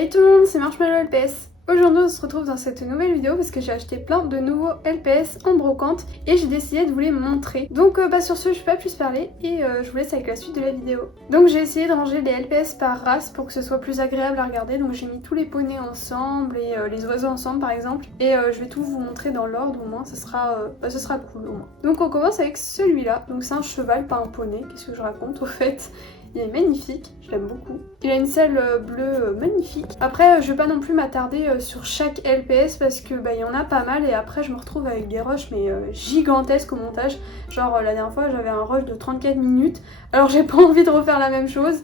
Hey tout le monde, c'est Marshmallow LPS. Aujourd'hui on se retrouve dans cette nouvelle vidéo parce que j'ai acheté plein de nouveaux LPS en brocante et j'ai décidé de vous les montrer. Donc sur ce je vais pas plus parler et je vous laisse avec la suite de la vidéo. Donc j'ai essayé de ranger les LPS par race pour que ce soit plus agréable à regarder. Donc j'ai mis tous les poneys ensemble et les oiseaux ensemble par exemple. Et je vais tout vous montrer dans l'ordre au moins, ce sera cool au moins. Donc on commence avec celui-là. Donc c'est un cheval, pas un poney. Qu'est-ce que je raconte au fait? Il est magnifique, je l'aime beaucoup. Il a une selle bleue magnifique. Après, je vais pas non plus m'attarder sur chaque LPS parce que il y en a pas mal et après je me retrouve avec des rushs mais gigantesques au montage. Genre la dernière fois j'avais un rush de 34 minutes, alors j'ai pas envie de refaire la même chose.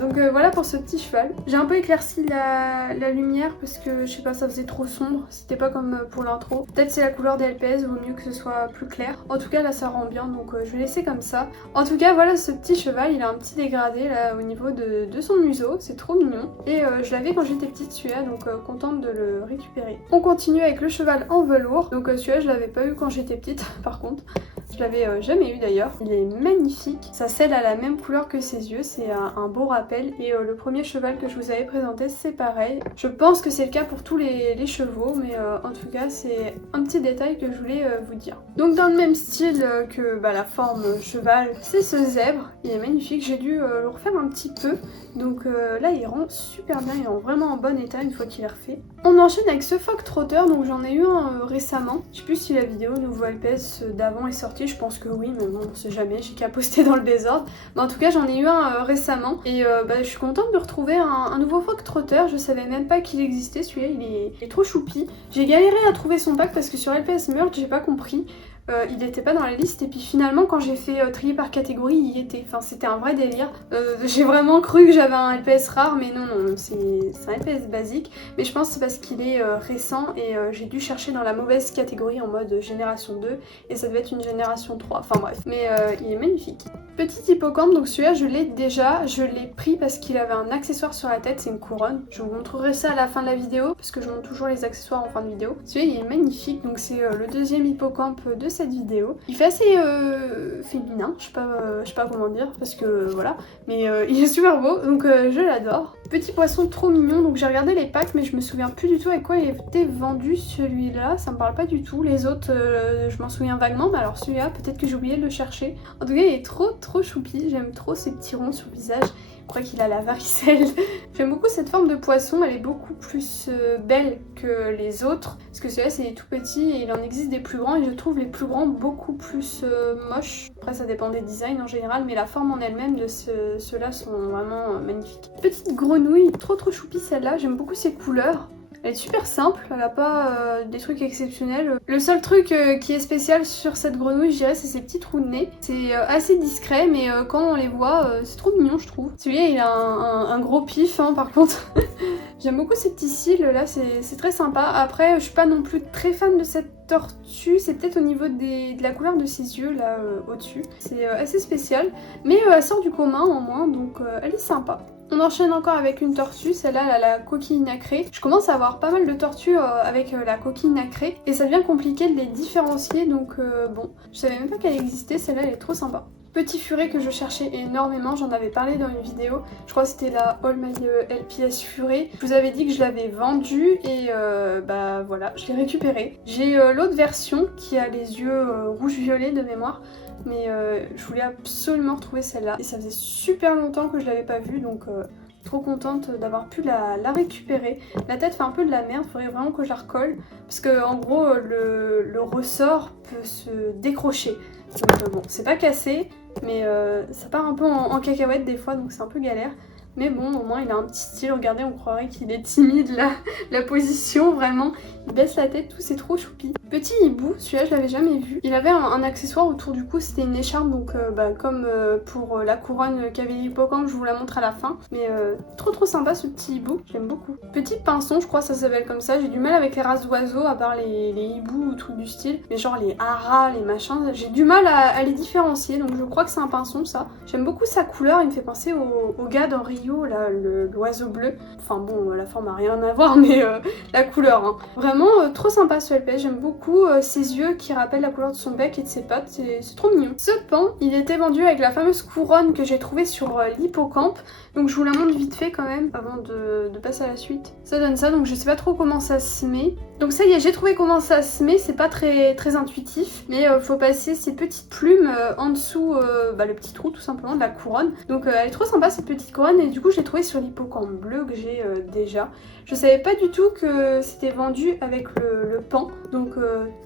Donc voilà pour ce petit cheval. J'ai un peu éclairci la lumière parce que je sais pas, ça faisait trop sombre. C'était pas comme pour l'intro. Peut-être c'est la couleur des LPS, vaut mieux que ce soit plus clair. En tout cas là ça rend bien donc je vais laisser comme ça. En tout cas voilà ce petit cheval, il a un petit dégradé là au niveau de son museau, c'est trop mignon et je l'avais quand j'étais petite celui-là donc contente de le récupérer. On continue avec le cheval en velours, donc celui-là je l'avais pas eu quand j'étais petite par contre. Je l'avais jamais eu d'ailleurs. Il est magnifique. Sa selle a la même couleur que ses yeux. C'est un beau rappel. Et le premier cheval que je vous avais présenté, c'est pareil. Je pense que c'est le cas pour tous les chevaux. Mais en tout cas, c'est un petit détail que je voulais vous dire. Donc dans le même style que la forme cheval, c'est ce zèbre. Il est magnifique. J'ai dû le refaire un petit peu. Donc là, il rend super bien. Il est vraiment en bon état une fois qu'il est refait. On enchaîne avec ce phoque trotteur. Donc j'en ai eu un récemment. Je sais plus si la vidéo nouveau LPS d'avant est sortie. Je pense que oui, mais bon, on sait jamais, j'ai qu'à poster dans le désordre. Mais en tout cas, j'en ai eu un récemment et je suis contente de retrouver un nouveau phoque trotteur. Je savais même pas qu'il existait, celui-là, il est trop choupi. J'ai galéré à trouver son pack parce que sur LPS Merge, j'ai pas compris. Il n'était pas dans la liste et puis finalement quand j'ai fait trier par catégorie il y était, enfin c'était un vrai délire. J'ai vraiment cru que j'avais un LPS rare mais non, c'est un LPS basique, mais je pense que c'est parce qu'il est récent et j'ai dû chercher dans la mauvaise catégorie en mode génération 2 et ça devait être une génération 3, enfin bref, mais il est magnifique. Petit hippocampe, donc celui-là je l'ai déjà, je l'ai pris parce qu'il avait un accessoire sur la tête, c'est une couronne. Je vous montrerai ça à la fin de la vidéo parce que je montre toujours les accessoires en fin de vidéo. Celui-là il est magnifique, donc c'est le deuxième hippocampe de cette vidéo. Il fait assez féminin, je sais pas comment dire parce que voilà, mais il est super beau donc je l'adore. Petit poisson trop mignon, donc j'ai regardé les packs mais je me souviens plus du tout avec quoi il était vendu celui-là, ça me parle pas du tout. Les autres je m'en souviens vaguement, mais alors celui-là peut-être que j'ai oublié de le chercher. En tout cas il est trop choupi, j'aime trop ces petits ronds sur le visage. Je crois qu'il a la varicelle. J'aime beaucoup cette forme de poisson, elle est beaucoup plus belle que les autres. Parce que celui-là c'est tout petit et il en existe des plus grands et je trouve les plus grands beaucoup plus moches. Après ça dépend des designs en général, mais la forme en elle-même de ceux-là sont vraiment magnifiques. Petite grenouille, trop choupi celle-là, j'aime beaucoup ses couleurs. Elle est super simple, elle a pas des trucs exceptionnels. Le seul truc qui est spécial sur cette grenouille, je dirais, c'est ses petits trous de nez. C'est assez discret, mais quand on les voit, c'est trop mignon, je trouve. Celui-là, il a un gros pif, hein, par contre. J'aime beaucoup ces petits cils, là, c'est très sympa. Après, je suis pas non plus très fan de cette tortue. C'est peut-être au niveau de la couleur de ses yeux, là, au-dessus. C'est assez spécial, mais elle sort du commun, en moins, donc elle est sympa. On enchaîne encore avec une tortue, celle-là elle a la coquille nacrée. Je commence à avoir pas mal de tortues avec la coquille nacrée et ça devient compliqué de les différencier donc bon, je savais même pas qu'elle existait, celle-là elle est trop sympa. Petit furet que je cherchais énormément, j'en avais parlé dans une vidéo, je crois que c'était la All My LPS Furet. Je vous avais dit que je l'avais vendue et voilà, je l'ai récupérée. J'ai l'autre version qui a les yeux rouge-violet de mémoire. Mais je voulais absolument retrouver celle-là et ça faisait super longtemps que je l'avais pas vue donc trop contente d'avoir pu la récupérer. La tête fait un peu de la merde, il faudrait vraiment que je la recolle parce que en gros le ressort peut se décrocher. Donc bon, c'est pas cassé mais ça part un peu en cacahuète des fois donc c'est un peu galère. Mais bon, au moins il a un petit style, regardez, on croirait qu'il est timide la position, vraiment. Il baisse la tête, tout, c'est trop choupi. Petit hibou, celui-là je l'avais jamais vu. Il avait un accessoire autour du cou, c'était une écharpe, donc comme pour la couronne qu'avait l'hippocampe, je vous la montre à la fin. Mais trop sympa ce petit hibou, j'aime beaucoup. Petit pinson, je crois que ça s'appelle comme ça. J'ai du mal avec les races d'oiseaux, à part les hiboux ou trucs du style. Mais genre les haras, les machins, j'ai du mal à les différencier, donc je crois que c'est un pinson ça. J'aime beaucoup sa couleur, il me fait penser au gars dans Rio, là, l'oiseau bleu. Enfin bon, la forme a rien à voir, mais la couleur, hein. Vraiment trop sympa ce LPS, j'aime beaucoup. beaucoup ses yeux qui rappellent la couleur de son bec et de ses pattes, c'est trop mignon. Ce pan, il était vendu avec la fameuse couronne que j'ai trouvée sur l'hippocampe, donc je vous la montre vite fait quand même avant de passer à la suite. Ça donne ça, donc je sais pas trop comment ça se met. Donc ça y est, j'ai trouvé comment ça se met, c'est pas très intuitif, mais faut passer ces petites plumes en dessous, le petit trou tout simplement de la couronne. Donc elle est trop sympa cette petite couronne, et du coup je l'ai trouvée sur l'hippocampe bleu que j'ai déjà. Je savais pas du tout que c'était vendu avec le pan, donc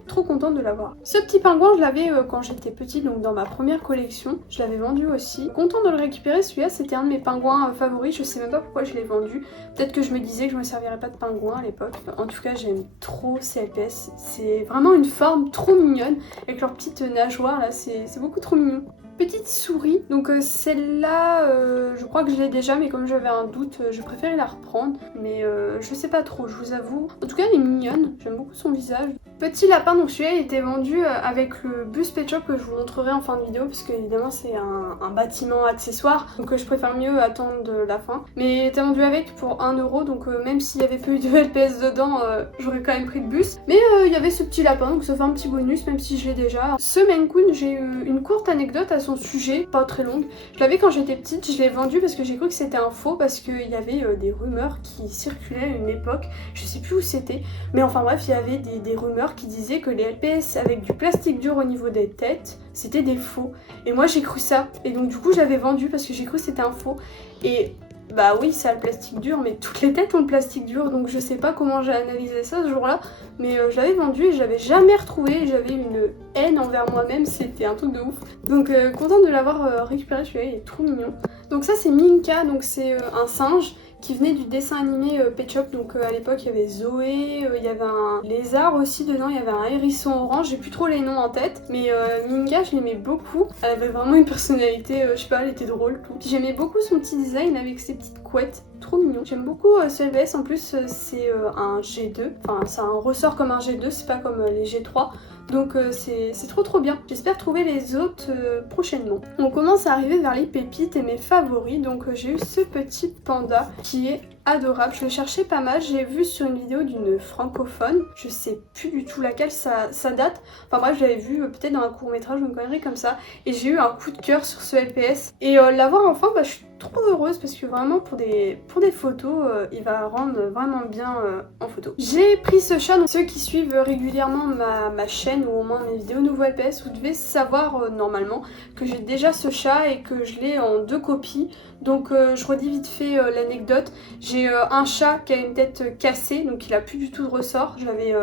trop contente de l'avoir. Ce petit pingouin, je l'avais quand j'étais petite, donc dans ma première collection. Je l'avais vendu aussi. Contente de le récupérer, celui-là c'était un de mes pingouins favoris, je sais même pas pourquoi je l'ai vendu. Peut-être que je me disais que je me servirais pas de pingouin à l'époque. En tout cas, j'aime trop ces LPS. C'est vraiment une forme trop mignonne, avec leurs petites nageoires là, c'est beaucoup trop mignon. Petite souris, donc celle-là je crois que je l'ai déjà, mais comme j'avais un doute je préférais la reprendre, mais je sais pas trop, je vous avoue. En tout cas elle est mignonne, j'aime beaucoup son visage. Petit lapin, donc celui-là il était vendu avec le bus Pet Shop que je vous montrerai en fin de vidéo, parce que évidemment c'est un bâtiment accessoire, donc je préfère mieux attendre de la fin. Mais il était vendu avec pour 1 €, donc même s'il y avait peu de LPS dedans, j'aurais quand même pris le bus. Mais il y avait ce petit lapin, donc ça fait un petit bonus même si je l'ai déjà. Ce Maine Coon, j'ai eu une courte anecdote à son sujet, pas très longue. Je l'avais quand j'étais petite, je l'ai vendu parce que j'ai cru que c'était un faux, parce qu'il y avait des rumeurs qui circulaient à une époque, je sais plus où c'était, mais enfin bref, il y avait des rumeurs qui disaient que les LPS avec du plastique dur au niveau des têtes, c'était des faux. Et moi j'ai cru ça, et donc du coup je l'avais vendu parce que j'ai cru que c'était un faux. Et bah oui, ça a le plastique dur, mais toutes les têtes ont le plastique dur, donc je sais pas comment j'ai analysé ça ce jour-là, mais je l'avais vendu et je l'avais jamais retrouvé, j'avais une haine envers moi-même, c'était un truc de ouf. Donc contente de l'avoir récupéré, celui-là il est trop mignon. Donc ça c'est Minka, donc c'est un singe qui venait du dessin animé Pet Shop, donc à l'époque il y avait Zoé, il y avait un lézard aussi dedans, il y avait un hérisson orange, j'ai plus trop les noms en tête, mais Minka je l'aimais beaucoup, elle avait vraiment une personnalité, je sais pas, elle était drôle tout. J'aimais beaucoup son petit design avec ses petites couettes, trop mignon. J'aime beaucoup ce LPS, en plus c'est un G2, enfin c'est un ressort comme un G2, c'est pas comme les G3. Donc c'est trop bien. J'espère trouver les autres prochainement. On commence à arriver vers les pépites et mes favoris. Donc j'ai eu ce petit panda qui est adorable. Je le cherchais pas mal. J'ai vu sur une vidéo d'une francophone. Je sais plus du tout laquelle ça date. Enfin bref, je l'avais vu peut-être dans un court-métrage ou une connerie comme ça. Et j'ai eu un coup de cœur sur ce LPS. Et l'avoir enfin, je suis trop heureuse parce que vraiment pour des photos, il va rendre vraiment bien en photo. J'ai pris ce chat, donc ceux qui suivent régulièrement ma chaîne ou au moins mes vidéos nouveau LPS, vous devez savoir normalement que j'ai déjà ce chat et que je l'ai en 2 copies. Donc je redis vite fait l'anecdote. J'ai un chat qui a une tête cassée, donc il a plus du tout de ressort. Je l'avais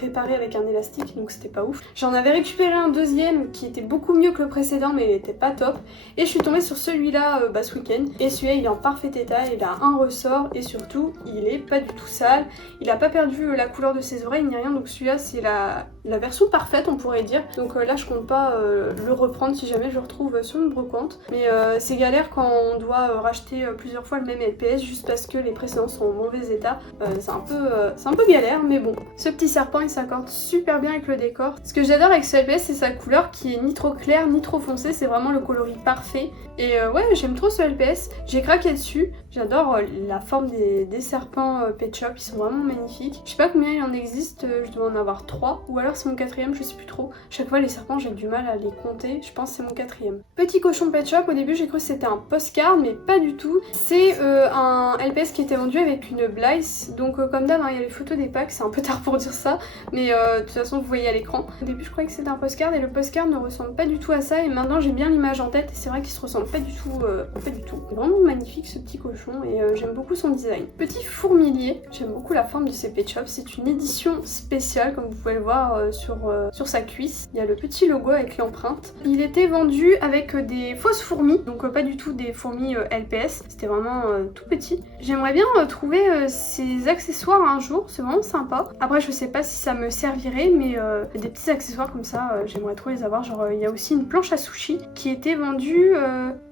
réparé avec un élastique, donc c'était pas ouf. J'en avais récupéré un deuxième qui était beaucoup mieux que le précédent, mais il était pas top. Et je suis tombée sur celui-là ce week-end. Et celui-là il est en parfait état, il a un ressort et surtout il est pas du tout sale. Il a pas perdu la couleur de ses oreilles ni rien, donc celui-là c'est la version parfaite on pourrait dire. Donc là je compte pas le reprendre si jamais je le retrouve sur une brocante. Mais c'est galère quand on doit racheter plusieurs fois le même LPS juste parce que les précédents sont en mauvais état. C'est un peu galère, mais bon. Ce petit serpent il s'accorde super bien avec le décor. Ce que j'adore avec ce LPS c'est sa couleur qui est ni trop claire ni trop foncée, c'est vraiment le coloris parfait. Et ouais, j'aime trop ce LPS, j'ai craqué dessus. J'adore la forme des serpents Pet Shop, ils sont vraiment magnifiques. Je sais pas combien il en existe, je dois en avoir 3, ou alors c'est mon 4ème, je sais plus trop. Chaque fois les serpents j'ai du mal à les compter, je pense que c'est mon 4ème. Petit cochon Pet Shop, au début j'ai cru que c'était un postcard, mais pas du tout. C'est un LPS qui était vendu avec une Blythe, donc comme d'hab il y a les photos des packs, c'est un peu tard pour dire ça, mais de toute façon vous voyez à l'écran. Au début je croyais que c'était un postcard et le postcard ne ressemble pas du tout à ça, et maintenant j'ai bien l'image en tête et c'est vrai qu'il se ressemble pas du tout. C'est vraiment magnifique ce petit cochon et j'aime beaucoup son design. Petit fourmilier, j'aime beaucoup la forme de ces Pet Shop, c'est une édition spéciale comme vous pouvez le voir sur sa cuisse. Il y a le petit logo avec l'empreinte. Il était vendu avec des fausses fourmis, donc pas du tout des fourmis LPS, c'était vraiment tout petit. J'aimerais bien trouver ces accessoires un jour, c'est vraiment sympa. Après je sais pas si ça me servirait, mais des petits accessoires comme ça, j'aimerais trop les avoir. Genre il y a aussi une planche à sushi qui était vendue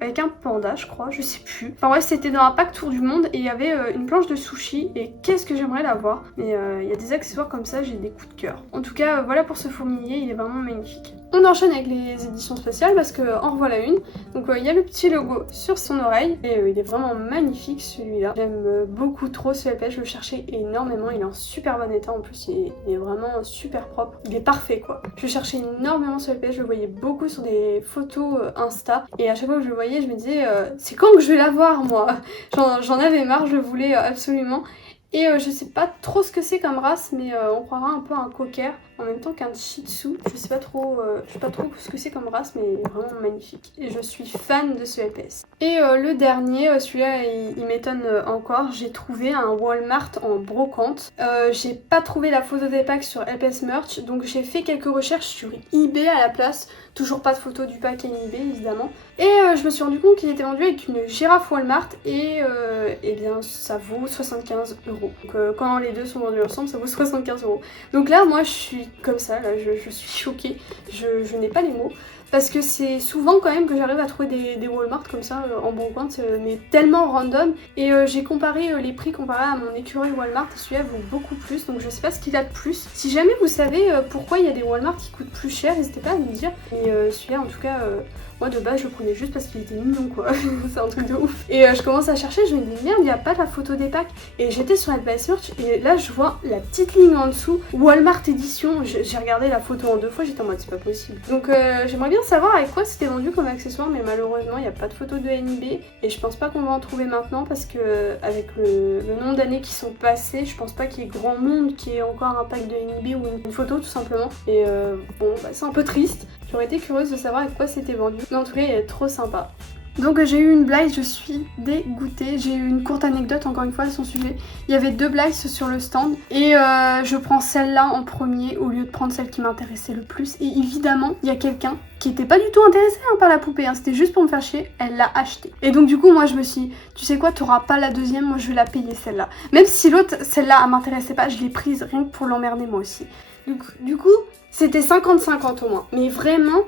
avec un panda je crois, je sais plus. Enfin ouais, c'était dans un pack tour du monde et il y avait une planche de sushi et qu'est-ce que j'aimerais l'avoir. Mais il y a des accessoires comme ça, j'ai des coups de cœur. En tout cas voilà pour ce fourmilier, il est vraiment magnifique. On enchaîne avec les éditions spéciales parce que en voilà une. Donc il y a le petit logo sur son oreille et il est vraiment magnifique celui-là. J'aime beaucoup trop ce LPS, je le cherchais énormément, il est en super bon état en plus, il est vraiment super propre. Il est parfait quoi. Je cherchais énormément ce LPS, je le voyais beaucoup sur des photos Insta et à chaque fois que je le voyais je me disais c'est quand que je vais l'avoir moi. J'en avais marre, je le voulais absolument. Et je sais pas trop ce que c'est comme race, mais on croira un peu un cocker en même temps qu'un shih tzu. Je sais pas trop ce que c'est comme race, mais il est vraiment magnifique. Et je suis fan de ce LPS. Et le dernier, celui-là il m'étonne encore. J'ai trouvé un Walmart en brocante. J'ai pas trouvé la photo des packs sur LPS Merch, donc j'ai fait quelques recherches sur eBay à la place. Toujours pas de photo du pack eBay évidemment. Et je me suis rendu compte qu'il était vendu avec une girafe Walmart et eh bien ça vaut 75 €. Donc quand les deux sont vendus ensemble, ça vaut 75 €. Donc là, moi je suis comme ça, là, je suis choquée, je n'ai pas les mots. Parce que c'est souvent quand même que j'arrive à trouver des Walmart comme ça en brocante, mais tellement random. Et j'ai comparé les prix comparés à mon écureuil Walmart et celui-là vaut beaucoup plus, donc je sais pas ce qu'il a de plus. Si jamais vous savez pourquoi il y a des Walmart qui coûtent plus cher, n'hésitez pas à me dire. Et celui-là en tout cas, moi de base je le prenais juste parce qu'il était mignon quoi, c'est un truc de ouf. Et je commence à chercher, je me dis merde, il n'y a pas la photo des packs. Et j'étais sur LPS Merch et là je vois la petite ligne en dessous, Walmart édition. J'ai regardé la photo en 2 fois, j'étais en mode c'est pas possible. Donc j'aimerais bien savoir avec quoi c'était vendu comme accessoire, mais malheureusement il n'y a pas de photo de NIB et je pense pas qu'on va en trouver maintenant parce que avec le nombre d'années qui sont passées, je pense pas qu'il y ait grand monde qui ait encore un pack de NIB ou une photo tout simplement. Et bon bah, c'est un peu triste, j'aurais été curieuse de savoir avec quoi c'était vendu, mais en tout cas il est trop sympa. Donc j'ai eu une blague, je suis dégoûtée. J'ai eu une courte anecdote encore une fois à son sujet. Il y avait 2 blagues sur le stand et je prends celle-là en premier au lieu de prendre celle qui m'intéressait le plus. Et évidemment, il y a quelqu'un qui était pas du tout intéressé par la poupée, c'était juste pour me faire chier, elle l'a achetée. Et donc du coup moi je me suis dit, tu sais quoi, t'auras pas la deuxième, moi je vais la payer celle-là. Même si l'autre, celle-là, elle m'intéressait pas, je l'ai prise rien que pour l'emmerder moi aussi. Du coup, c'était 50-50 au moins. Mais vraiment,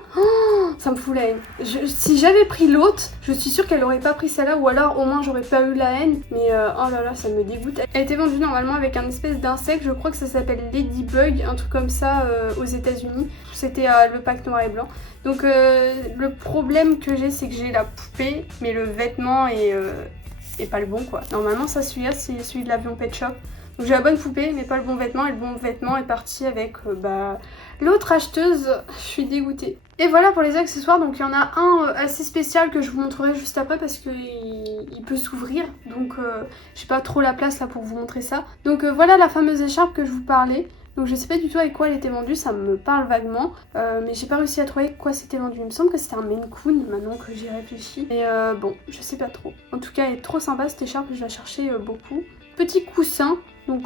ça me fout la haine. Si j'avais pris l'autre, je suis sûre qu'elle aurait pas pris celle-là, ou alors au moins j'aurais pas eu la haine. Mais oh là là, ça me dégoûte. Elle était vendue normalement avec un espèce d'insecte, je crois que ça s'appelle Ladybug, un truc comme ça aux États-Unis. C'était le pack noir et blanc. Donc le problème que j'ai, c'est que j'ai la poupée, mais le vêtement est pas le bon quoi. Normalement ça, celui-là, c'est celui de l'avion Pet Shop. Donc j'ai la bonne poupée mais pas le bon vêtement, et le bon vêtement est parti avec l'autre acheteuse. Je suis dégoûtée. Et voilà pour les accessoires, donc il y en a un assez spécial que je vous montrerai juste après parce qu'il peut s'ouvrir, donc j'ai pas trop la place là pour vous montrer ça. Donc voilà la fameuse écharpe que je vous parlais. Donc je sais pas du tout avec quoi elle était vendue, ça me parle vaguement, mais j'ai pas réussi à trouver quoi c'était vendu. Il me semble que c'était un Maine Coon maintenant que j'y réfléchis. Et bon, je sais pas trop. En tout cas elle est trop sympa cette écharpe, je la cherchais beaucoup. Petit coussin, donc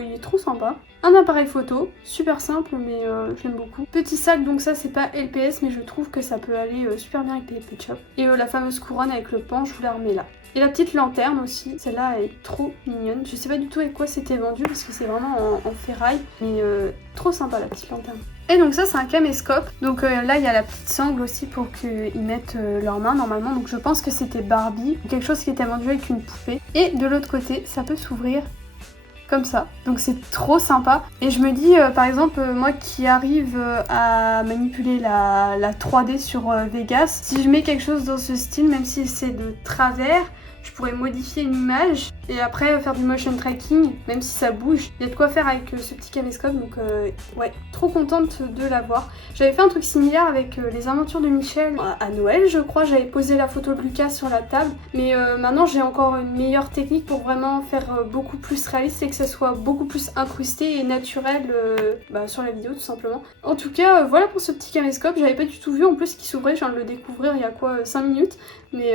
il est trop sympa. Un appareil photo, super simple mais j'aime beaucoup. Petit sac, donc ça c'est pas LPS mais je trouve que ça peut aller super bien avec les Pet Shop. Et la fameuse couronne avec le pan, je vous la remets là. Et la petite lanterne aussi, celle-là elle est trop mignonne. Je sais pas du tout avec quoi c'était vendu parce que c'est vraiment en ferraille, mais trop sympa la petite lanterne. Et donc ça c'est un caméscope, donc là il y a la petite sangle aussi pour qu'ils mettent leurs mains normalement, donc je pense que c'était Barbie, quelque chose qui était vendu avec une poupée. Et de l'autre côté ça peut s'ouvrir comme ça, donc c'est trop sympa. Et je me dis par exemple moi qui arrive à manipuler la 3D sur Vegas, si je mets quelque chose dans ce style, même si c'est de travers, je pourrais modifier une image et après faire du motion tracking, même si ça bouge. Il y a de quoi faire avec ce petit caméscope, donc ouais, trop contente de l'avoir. J'avais fait un truc similaire avec les aventures de Michel à Noël, je crois. J'avais posé la photo de Lucas sur la table, mais maintenant j'ai encore une meilleure technique pour vraiment faire beaucoup plus réaliste et que ça soit beaucoup plus incrusté et naturel sur la vidéo tout simplement. En tout cas, voilà pour ce petit caméscope. J'avais pas du tout vu en plus qu'il s'ouvrait, je viens de le découvrir il y a quoi 5 minutes, mais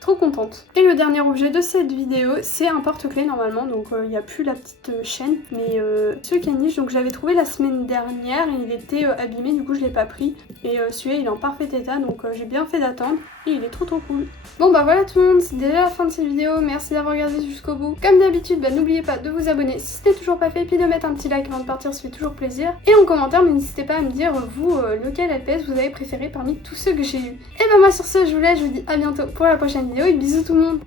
trop contente. Et le dernier objet de cette vidéo, c'est un porte-clés normalement, donc il n'y a plus la petite chaîne, mais ce caniche, donc je l'avais trouvé la semaine dernière et il était abîmé, du coup je l'ai pas pris. Et celui-là il est en parfait état, donc j'ai bien fait d'attendre et il est trop cool. Bon bah voilà tout le monde, c'est déjà la fin de cette vidéo, merci d'avoir regardé jusqu'au bout. Comme d'habitude, n'oubliez pas de vous abonner si ce n'est toujours pas fait, puis de mettre un petit like avant de partir, ça fait toujours plaisir. Et en commentaire, n'hésitez pas à me dire vous lequel LPS vous avez préféré parmi tous ceux que j'ai eu. Et bah moi sur ce, je vous laisse, je vous dis à bientôt pour la prochaine vidéo et bisous tout le monde.